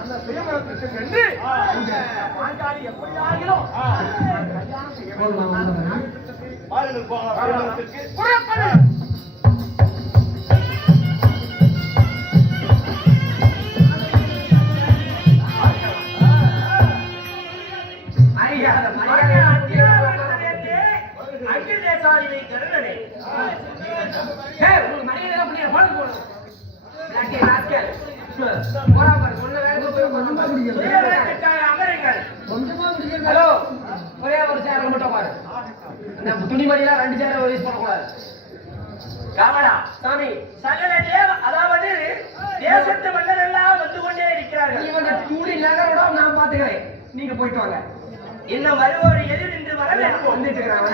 அந்த சுயமரத்துக்கு சென்று பாஞ்சாலி எப்படி ஆகிலும் துணிமணிலாம் 2 சேர யூஸ் பண்ணக்கூடாது. சாமி அதாவது தேசத்து மன்னர் எல்லாம் வந்து கொண்டே இருக்கிறார்கள். இவங்க துணி நகரோட நான் பாத்துக்கிறேன், நீங்க போயிட்டு வாங்க. இன்னும் வருவோர் எதிர் நின்று வர வேண்டும். வந்துட்டு இருக்கிறாங்க.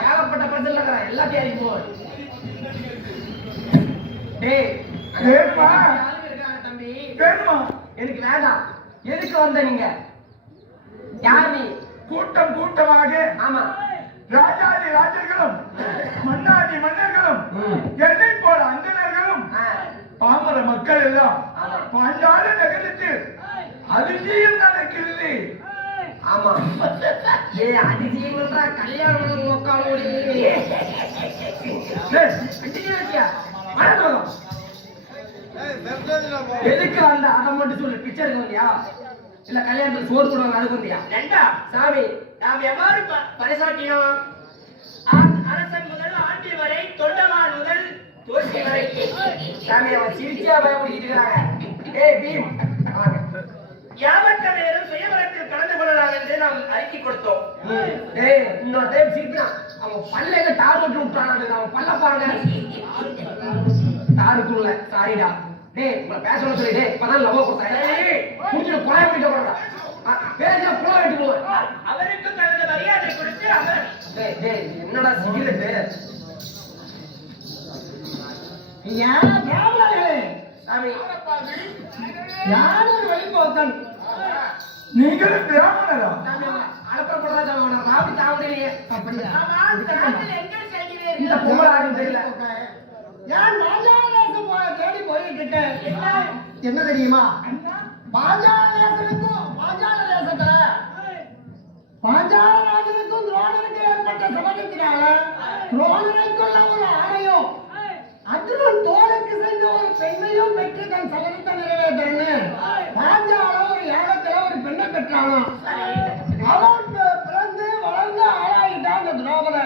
ஏகப்பட்ட பிரச்சனை எல்லாத்தையும் அறிவு போ. தம்பி எனக்கு வேண்டாம். எதுக்கு வந்த நீங்க? யார் நீ? கூட்டம் கூட்டமாக ஆமா ராஜாதி ராஜர்களும் மன்னாதி மன்னர்களும் என்னை போல அந்தனர்களும் பாமர மக்கள் எல்லாம் பாஞ்சால நகரத்தில் அதிசயம் நடக்கிறது. ஆமா அதிசயங்கள்டா கல்யாணம் நோக்காளோடி எதுக்கு அந்த அதை மட்டும் சொல்லு. பிச்சை எடுக்க வந்தியா இல்ல கல்யாணத்துக்கு சோறு போடுவாங்க அதுக்கு வந்தியா? ரெண்டா சாமி நாம் எவ்வாறு பரிசாட்டினோம்? அரசன் முதல் ஆண்டி வரை தொண்டமான் முதல் தோசி வரை சாமி அவன் சிரிச்சியா பயப்படுத்திட்டு இருக்காங்க. ஏய் பீம் யாவற்ற நேரம் சுயவரத்தில் கலந்து கொள்ளலாம் என்று நாம் அறிக்கை கொடுத்தோம். ஏய் இன்னொரு டைம் சிரிக்கிறான். அவன் பல்லையில தார் போட்டு விட்டான். அவன் பல்ல பாருங்க தாருக்குள்ள சாரிடா. டேய் உங்களை பேசணும் சொல்லி டேய் இப்பதான் லவ் கொடுத்தாங்க குடிச்சிட்டு கொலை பண்ணிட்டு போடுறான். பேச கொலை வெட்டி போடுவான். அவருக்கு தகுந்த மரியாதை கொடுத்து அவர் டேய் டேய் என்னடா சிகரெட்டு ஏன் கேவலங்களே சாமி யாரும் வெளிப்போக்கன் நீங்களும் பிராமணரா? அலப்படப்படாத சாமி ராவி தாவடியே அப்படியே ஆமா தாவடில எங்க செல்கிறீர்கள்? இந்த பொம்பளை ஆடும் தெரியல. யார் பாஞ்சாலதேசம் தேடி போயிட்டு என்ன தெரியுமா? பாஞ்சாலதேசத்துக்கும் பாஞ்சாலராஜனுக்கும் துரோணருக்கு ஏற்பட்ட சமயத்தினால துரோணருக்குள்ள ஒரு ஆணையும் அர்ஜுனன் தோளுக்கு சென்ற ஒரு பெண்ணையும் பெற்று தன் சபதத்தை நிறைவேற்றன்னு பாஞ்சால ஒரு யாகத்துல ஒரு பெண்ணை பெற்றாலும் அவன் பிறந்து வளர்ந்து ஆளாயிட்டான் அந்த துரோபத.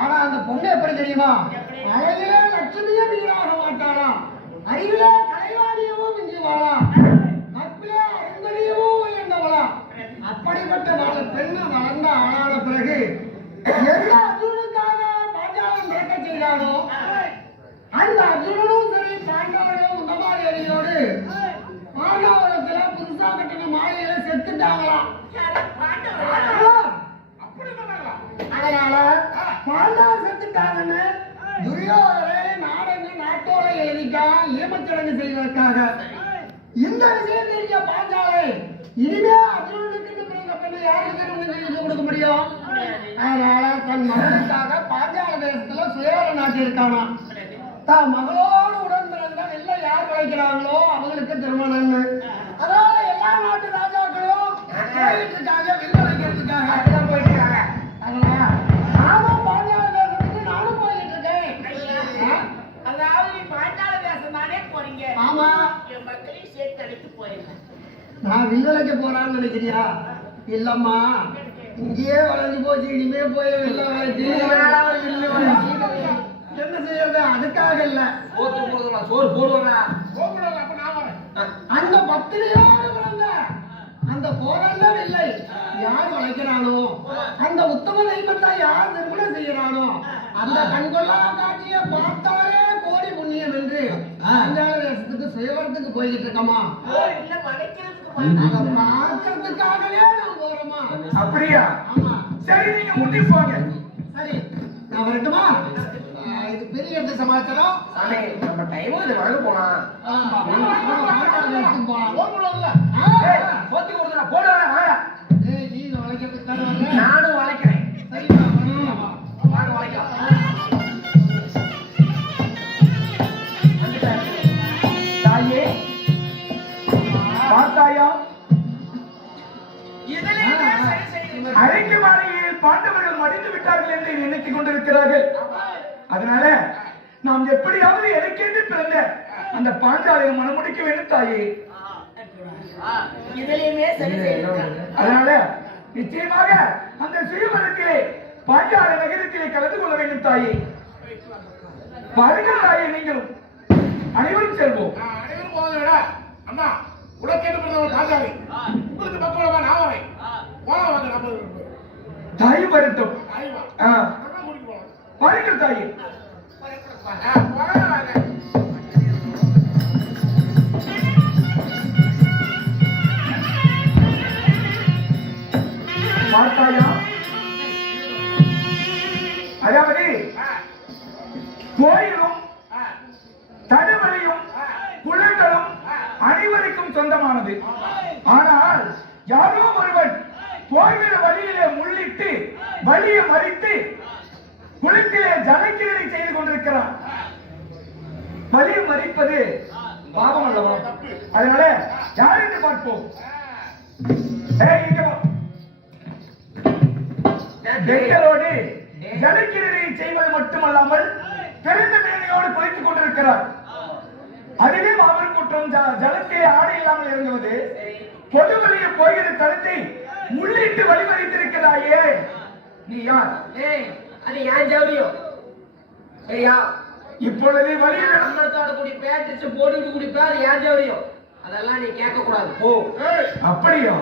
ஆனா அந்த பொண்ணு எப்படி தெரியுமா? அழகிலே லட்சுமியும் வீராக மாட்டாளாம், அறிவிலே கலைவாணியவும் மிஞ்சுவாளாம், நட்பிலே அருந்ததியவும் உயர்ந்தவளாம். அப்படிப்பட்ட பெண்ணு வளர்ந்த ஆளான பிறகு எந்த அர்ஜுனுக்காக பாஞ்சாலம் பிறக்க செய்தானோ அந்த அர்ஜுனனும் சரி பாண்டவர்களும் உண்டமாதேவியோடு பாண்டவரத்துல புதுசா கட்டின மாலையில செத்துட்டாங்களாம். அதனால பாண்டவர் செத்துட்டாங்கன்னு துரியோதனை நாடங்க நாட்டோட எழுதிட்டான் ஈமச்சடங்கு செய்வதற்காக. இந்த விஷயம் தெரிஞ்ச பாஞ்சாலை இனிமே அர்ஜுனனுக்கு பிறந்த பெண்ணை யாருக்கு கொடுக்க முடியும்? அதனால தன் மகனுக்காக பாஞ்சால தேசத்துல சுயவர நாட்டி இருக்கானா. தான் மகளோடு உடன் பிறந்த நெல்லை யார் விளைக்கிறாங்களோ அவங்களுக்கு திருமணம்னு. அதனால எல்லா நாட்டு ராஜாக்களும் போயிட்டு இருக்காங்க, வில்ல வைக்கிறதுக்காக போயிட்டு இருக்காங்க. அதனால நானும் பாஞ்சால தேசத்துக்கு நானும் போயிட்டு இருக்கேன். அதாவது நீ பாஞ்சால தேசம் தானே போறீங்க? ஆமா, என் மக்களையும் சேர்த்து அழைத்து போறீங்க. நான் வில்லலைக்க போறான்னு நினைக்கிறியா? இல்லம்மா, இங்கேயே வளைஞ்சு போச்சு, இனிமே போய் வில்ல வளைச்சு என்ன செய்யறது? அதுக்காக இல்ல, சோறு போடுவாங்க. அந்த பத்திரியோடு பிறந்த அந்த கோரல்ல இல்லை யார் வளைக்கிறானோ, அந்த உத்தம தெய்வத்தை யார் நிர்மணம் செய்யறானோ அந்த கண்கொள்ளா காட்சியை பார்த்தாலே கோடி புண்ணியம் என்று பாஞ்சால தேசத்துக்கு சுயவரத்துக்கு போய்கிட்டு இருக்கமா. அதை பார்க்கறதுக்காகவே நான் போறோமா. அப்படியா? ஆமா. சரி, நீங்க முன்னி போங்க. சரி, நான் வரட்டுமா? இது பெரிய சமாச்சாரம். நம்ம டைம் இது வழங்க போலாம். நானும் வளைக்கிறேன். வாங்க வளைக்கலாம். தாயே பார்த்தாயா? அரைக்கு மாலையில் பாண்டவர்கள் மடிந்து விட்டார்கள் என்று நினைத்துக் கொண்டிருக்கிறார்கள். அதனால நாம் எப்படியாவது எனக்கென்று பிறந்த அந்த பாஞ்சாலையை மனமுடிக்க வேண்டும் தாயே. அதனால நிச்சயமாக அந்த சுயவரத்திலே பாஞ்சால நகரத்திலே கலந்து கொள்ள வேண்டும் தாயே. பாருங்கள் தாயே, நீங்களும் அனைவரும் செல்வோம். அனைவரும் போவதா? அம்மா உனக்கு என்ன பண்ண பாஞ்சாலை உங்களுக்கு பக்கமா நான் வரேன். போலாம் வாங்க. நம்ம தாய் வரட்டும். பாருங்கள் தாயே. போலாம் வாங்க. கோயிலும் தடுவழியும் குளங்களும் அனைவருக்கும் சொந்தமானது. ஆனால் யாரோ ஒருவன் போகிற வழியிலே முள்ளிட்டு வழியை மறித்து குளத்திலே ஜலக்கிரதை செய்து கொண்டிருக்கிறான். வழியை மறிப்பது பாவம் அல்லவா? அதனால யார் என்று பார்ப்போம். பெண்களோடு ஜலக்கிரதை செய்வது மட்டுமல்லாமல் பிறந்த மேனையோடு குளித்துக் கொண்டிருக்கிறார். அதுவே மாபெரும் குற்றம். ஜலத்தை ஆடை இல்லாமல் இறங்குவது, பொது வழியை போகிற தளத்தை முள்ளிட்டு வழிமறித்திருக்கிறாயே, நீ யார்? அது ஏன் ஜவுரியம்? ஐயா, இப்பொழுது வழியில் அம்மத்தோட கூடி பேட்டிச்சு போட்டுட்டு குடிப்பா, அது ஏன் ஜவுரியம்? அதெல்லாம் நீ கேட்க கூடாது. ஓ, அப்படியோ?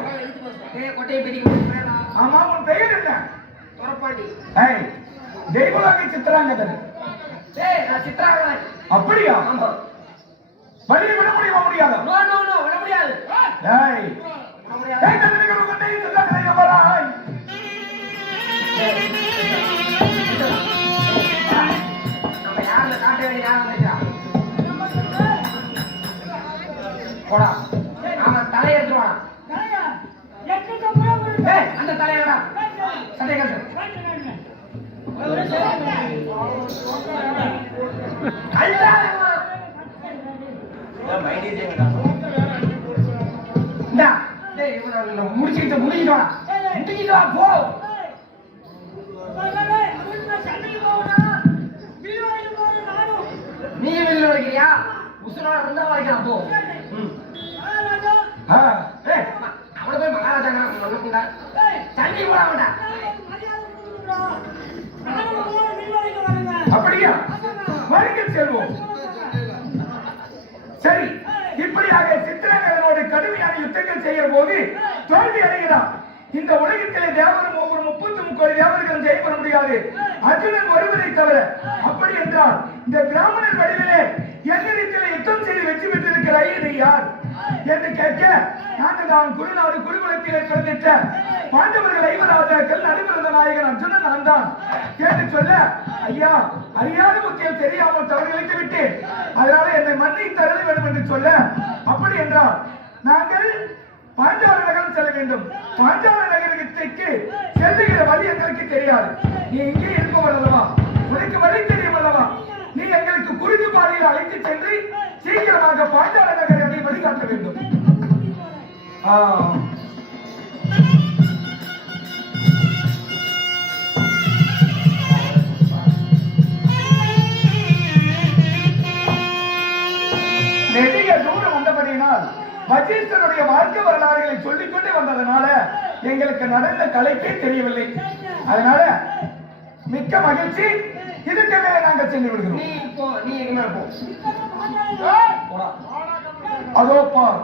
கொட்டையை பிடிக்க. ஆமா, உன் பெயர் என்ன? துறப்பாண்டி. தெய்வலாகை சித்திராங்கதன். நான் சித்திராங்கதன். அப்படியா? ஆமா. வழியை விட முடியுமா? முடியாதா? நோ நோ நோ, விட முடியாது. நம்ம யாருல காட்ட வேண்டிய யாரும் வந்துட்டா போடா. அவன் தலையை எடுத்துவானா? அந்த தலையடா சட்டை கட்டு. முடிச்சுட்டு முடிச்சுட்டு போ. நீ வெளியில் வைக்கிறியா? உசுரோட இருந்தா வைக்கலாம் போ. அவனை போய் மகாராஜா தண்ணி போட வேண்டாம். அப்படியா? வருங்கள் செல்வோம். சரி, இப்படியாக சித்திரங்களோடு கடுமையான யுத்தங்கள் செய்கிற போது தோல்வி அடைகிறார். இந்த உலகத்திலே தேவரும் ஒவ்வொரு 33 தேவர்களும் ஜெயிப்பட முடியாது, அர்ஜுனன் ஒருவரை தவிர. அப்படி என்றால் இந்த பிராமணர் வடிவிலே என்னிடத்திலே யுத்தம் செய்து வெற்றி பெற்றிருக்கிற ஐயனை யார் என்று கேட்க, நாங்கள் தான் குருநாடு குருகுலத்திலே பிறந்திட்ட பாண்டவர்கள் 5 ராஜாக்கள் நடுவிருந்த நாயகன் அர்ஜுனன் நான் தான் கேட்டு சொல்ல, ஐயா, அறியாத முக்கியம் தெரியாமல் தவறுகளுக்கு விட்டேன், அதனால என்னை மண்ணை தருள வேண்டும் என்று சொல்ல, அப்படி என்றால் நாங்கள் பாஞ்சால நகரம் செல்ல வேண்டும். பாஞ்சால நகரத்திற்கு செல்லுகிற வழி எங்களுக்கு தெரியாது. நீ இங்கே இருப்பவர் அல்லவா? உனக்கு வழி தெரியும் அல்லவா? நீ எங்களுக்கு குருதி பாதையில் அழைத்து சென்று சீக்கிரமாக பாஞ்சால நகரை வழிகாட்ட வேண்டும். நெடிய தூரம் வந்தபடியினால் வஜீஸ்வரனுடைய வாழ்க்கை வரலாறுகளை சொல்லிக்கொண்டே வந்ததனால எங்களுக்கு நடந்த கலைக்கே தெரியவில்லை. அதனால மிக்க மகிழ்ச்சி. இதுக்கு மேலே நாங்கள் சென்று விடுகிறோம். நீ போ, நீ எங்க மேல போ. அதோ பார்,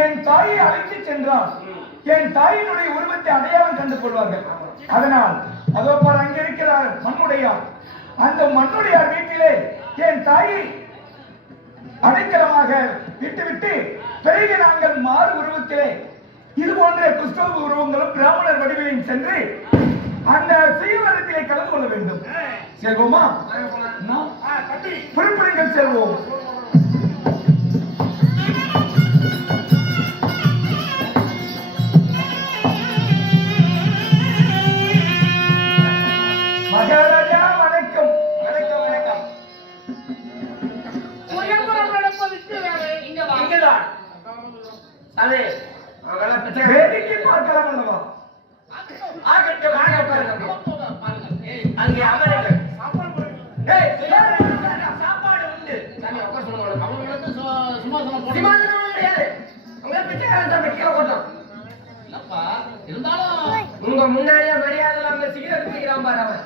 என் தாயை அழைத்து சென்றால் என் தாயினுடைய உருவத்தை அடையாளம் கண்டு கொள்வார்கள். அதனால் அதோ பார், அங்கே இருக்கிறார் மண்ணுடையார். அந்த மண்ணுடையார் வீட்டிலே என் தாயை அடைக்கலமாக விட்டுவிட்டு பிறகு நாங்கள் மாறு உருவத்திலே இது போன்ற கிறிஸ்தவ உருவங்களும் பிராமணர் வடிவிலையும் சென்று அந்த சீவனத்திலே கலந்து கொள்ள வேண்டும். செல்வோமா? புறப்படுங்கள், செல்வோம். மகாராஜா வணக்கம். வணக்கம் வணக்கம். இங்கதான் அது வேடிக்கை பார்க்கலாம் அல்லவா? அங்கே அமருங்கள். சாப்பாடு உண்டு. உங்க முன்னாடியே மரியாதை இல்லாம சிகரெட் குடிக்கிறான் பாரு அவன்.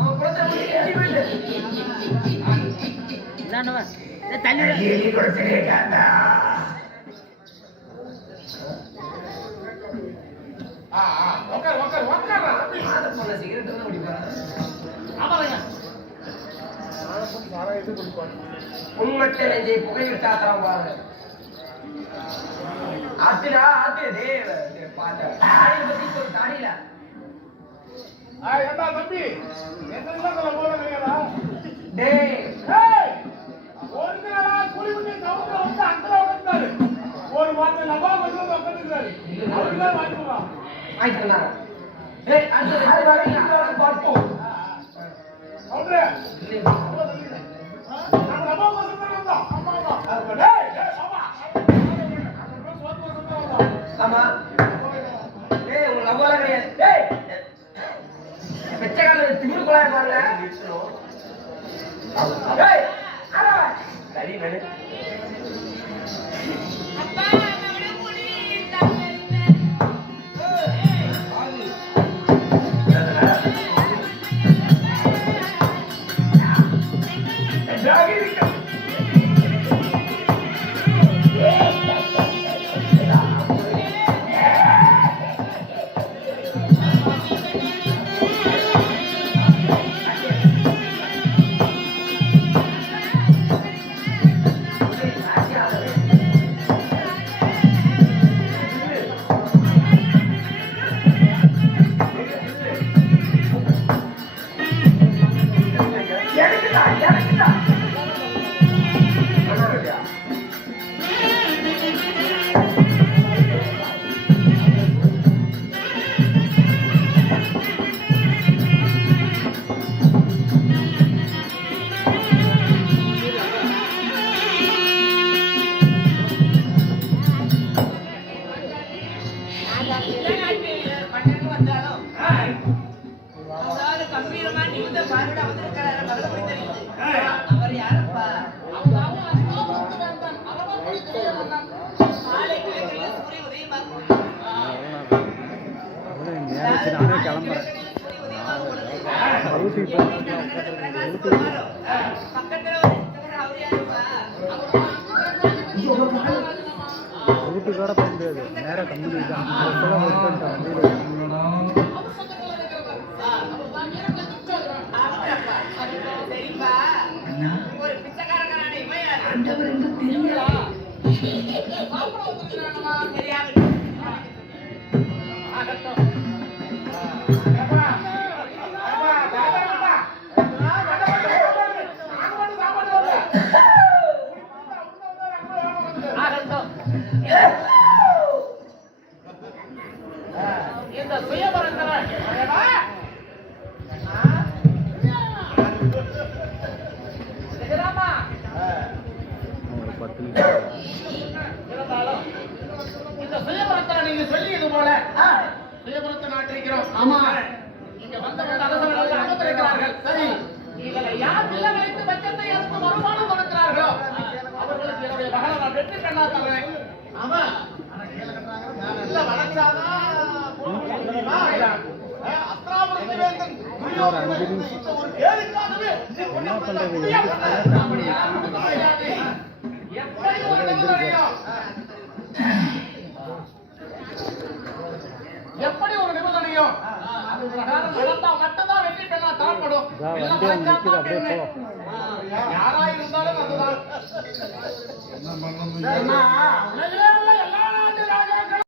அவன் குளத்தை உண்மத்தை நெஞ்சை புகையிட்டாத்தான் பாரு. ஆத்துடா ஆத்து தேவ பாத்த தாடியில தம்பி என்ன போல டேய் ஒரு நாளா கூலி பண்ணி சவுண்ட்ல வந்து அங்கல உட்கார்ந்தாரு. ஒரு வாரத்துல லபா வந்து உட்கார்ந்துட்டாரு. அவர்தான் வாங்கிடுவா. வாங்கிக்கலாம். டேய் அந்த யார் வரீங்க அங்க பார்ப்போம். சவுண்ட்ல. நம்ம லபா வந்து வந்தோம். ஆமா. டேய் பாப்பா. நம்ம சோத்து வந்து வந்தோம். ஆமா. டேய் உங்க லவ்வால கிடையாது. டேய் வெச்சகால திமிரு குழாய் பாருங்க. டேய் அரவ. சரி நடு. அப்பா நம்மள முடி தம்பி. அவர் யாரப்பா? காலை கிழக்கில சூரிய உதயமாகும். நானே கிளம்புறேன். பக்கத்துல அவர் யாருப்பா? வீட்டுக்கு கூட போக முடியாது. நேரம் கம்பெனி தான். சரிப்பா. ஒரு பிச்சைக்காரங்களான இவன் யாரு? ஆண்டவர் என்று தெரியல. தெரியாது. இந்த சுயபரங்கரன் ஒரு 10 நிமிஷம் இருந்தாலும் இந்த சுயபரத்தை நீங்க சொல்லியது போல சுயபரத்தை நாட்டிருக்கிறோம். ஆமா. இங்க வந்தவர்கள் அரசர்கள் அமர்ந்திருக்கிறார்கள். சரி, இதில் யார் நில வைத்து பட்சத்தை எடுத்து வருமானம் கொடுக்கிறார்களோ அவர்களுக்கு என்னுடைய மகளை நான் வெற்றி கண்ணா தர்றேன். ஆமா, இல்ல வளர்ச்சாதான் அஸ்திராபுரத்து வேந்தன் ஒரு 5 நிமிஷம் இந்த ஒரு கேளுக்காகவே என்ன பண்றது? எப்படி ஒரு நிபந்தனையும் எப்படி ஒரு நிபந்தனையும் அது பிரகாரம் நடந்தா மட்டும்தான் வெற்றி பெண்ணா தாழ்படும். வண்டி அங்க நிக்குது, அப்படியே போ. யாரா இருந்தாலும் அதுதான். என்ன பண்ணணும்? உலகிலே உள்ள எல்லா